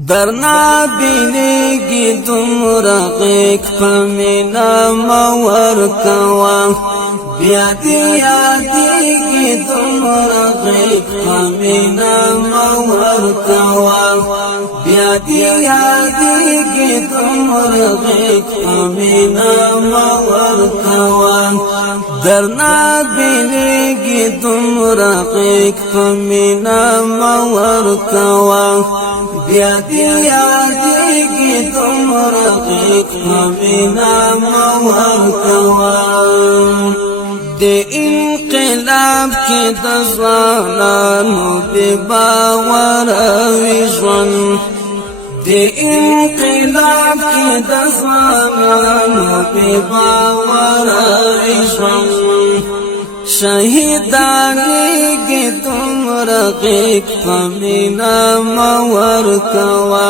درنا بینیگی تم رقیق پمینا مور کوا بیادی یادیگی تم رقیق پمینا مور کوا بیادی یادیگی تم رقیق پمینا مور کوا درنا بینیگی تم رقیق پمینا مور کوا بیادی یادیگی تم رقیق پمینا مور کوا د انقلاب کی د ځوانانو بے باور وژن د انقلاب کی د ځوانانو بے باور وژن شهیدانیگی تم رقیق پمینا مور کوا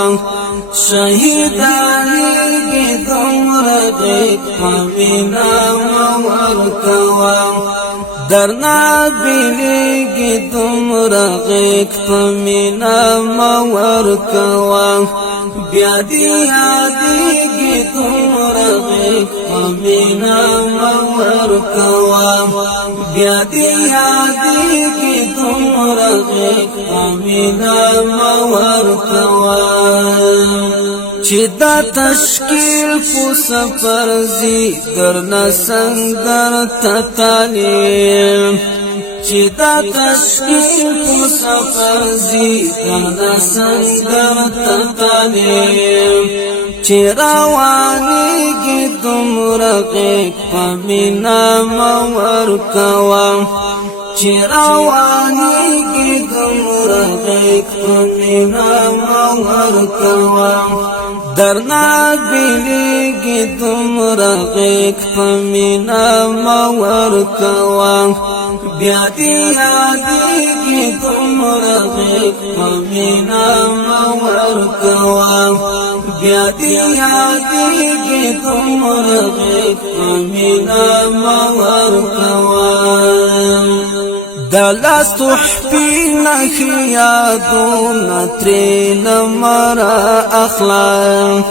شهیدانیگی تم رقیق پمینا مور کوا درنا بینیگی تم رقیق پمینا مور کوا بیادی یادیگی تم رقیق پمینا مور کوا بیادی یادیگی تم رقیق پمینا مور کوا چی دا تشکیل کو سفر زی درنا سنگر تتالیم چی دا تشکیل کو سفر زی درنا سنگر تتالیم چی روانیگی تم رقیق پمینا مور کوا چی روانیگی تم رقیق پمینا مور کوا درنا بینیگی تم رقیق پمینا مور کوا بیادی یادیگی تم رقیق پمینا مور کوا بیادی یادیگی تم رقیق پمینا مور کوا دلاس تحفی نخی یادون ترین مرا اخلاق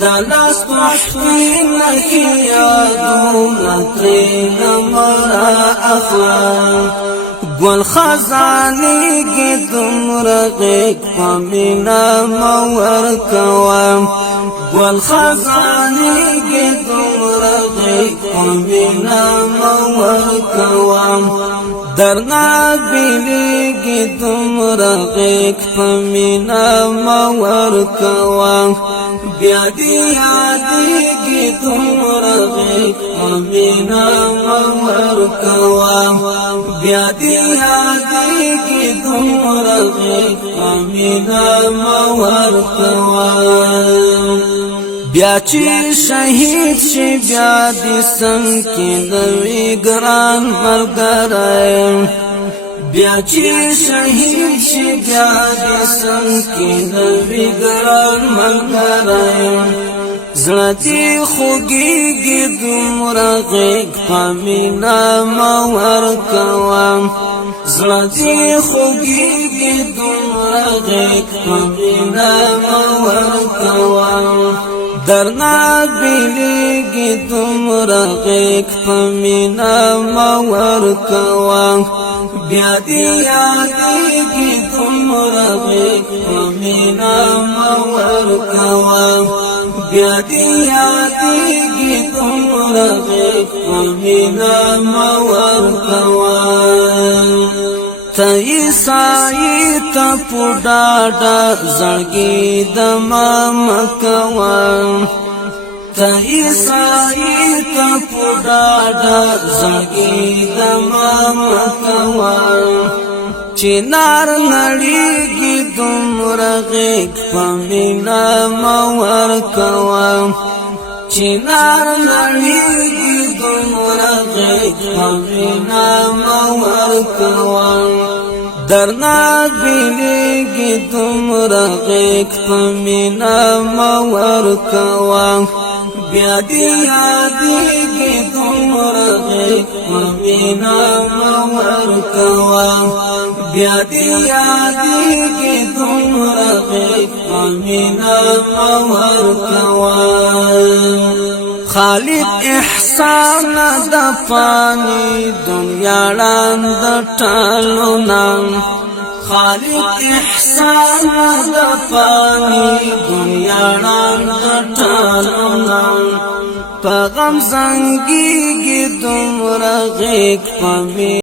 دلاس تحفی نخی یادون ترین مرا اخلاق گل خزانی گی تم رقیق پمینا مور کوا گل خزانی گی تم رقیق پمینا مور کوا درنا بینیگی تم رقیق پمینا مور کوا بیادی یادیگی تم رقیق پمینا مور کوا بیادی یادیگی تم رقیق پمینا مور کوا بیا چی شهید شی بیا دی سنگ کی دوی گران ملگرائی بیا چی شهید شی بیا دی سنگ کی دوی گران ملگرائی زړه خوږیږي دوم رقیق پمینا مور کوا زړه خوږیږي دوم رقیق پمینا مور کوا درنا بینیگی تم رقیق پمینا مور کوا بیادی یادیگی تم رقیق پمینا مور کوا بیادی یادیگی تم رقیق پمینا مور کوا تای سای تا پوډاډا زړګي د مکوا تای سای تا پوډاډا زړګي د مکوا چنار نړیږي تم رقیق پمینا مور کوا چنار نړیږي تم رقیق پمینا مور کوا درنا بینیگی تم رقیق پمینا مور کوا بیادی یادیگی تم رقیق پمینا مور کوا بیادی یادیگی تم رقیق پمینا مور کوان خالق احسان د فانی دنیا لاند ټالو نام خالق احسان د فانی دنیا لاند ټالو نام پغم زنگی گی دومره غیق پمی